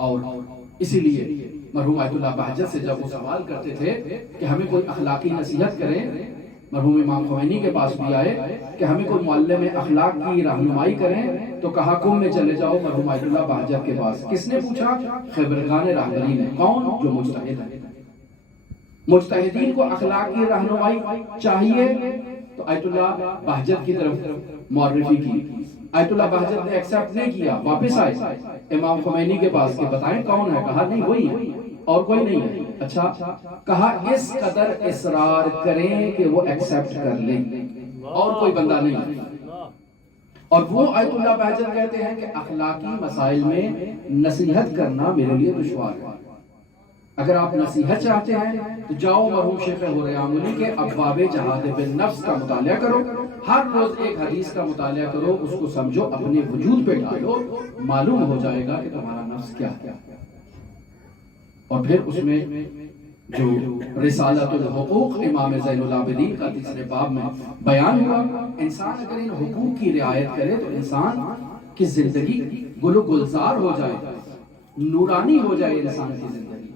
اور اسی لیے مرحوم آیت اللہ بہجت سے جب وہ سوال کرتے تھے کہ ہمیں کوئی اخلاقی نصیحت کرے، مرحوم امام خمینی کے پاس بھی آئے کہ ہمیں کوئی معلم اخلاق کی رہنمائی کریں، تو کہا کم میں چلے جاؤ مرحوم آیت اللہ بہجت کے پاس۔ کس نے پوچھا؟ خیبرگان راہبری نے۔ کون؟ جو مجتہد ہے۔ مجتہدین کو اخلاق کی رہنمائی چاہیے تو آیت اللہ بہجت کی طرف معرفی کی۔ آیت اللہ بہجت نے ایکسپٹ نہیں کیا، واپس آئے امام خمینی کے پاس کہ بتائیں کون ہے؟ کہا نہیں وہی ہے اور کوئی نہیں ہے۔ اچھا، کہا اس قدر اصرار کریں کہ وہ ایکسپٹ کر لیں، اور کوئی بندہ نہیں ہے۔ اور وہ آیت اللہ بہجت کہتے ہیں کہ اخلاقی مسائل میں نصیحت کرنا میرے لیے دشوار ہے۔ اگر آپ نصیحت چاہتے ہیں تو جاؤ مرحوم شیخ ہریانگلی کے ابواب جہاد بالنفس کا مطالعہ کرو، ہر روز ایک حدیث کا مطالعہ کرو، اس کو سمجھو، اپنے وجود پہ ڈالو، معلوم ہو جائے گا کہ تمہارا نفس کیا ہے۔ اور پھر اس میں جو رسالۃ الحقوق امام زین العابدین کا تیسرے باب میں بیان ہوا، انسان اگر ان حقوق کی رعایت کرے تو انسان کی زندگی گل و گلزار ہو جائے، نورانی ہو جائے انسان کی زندگی۔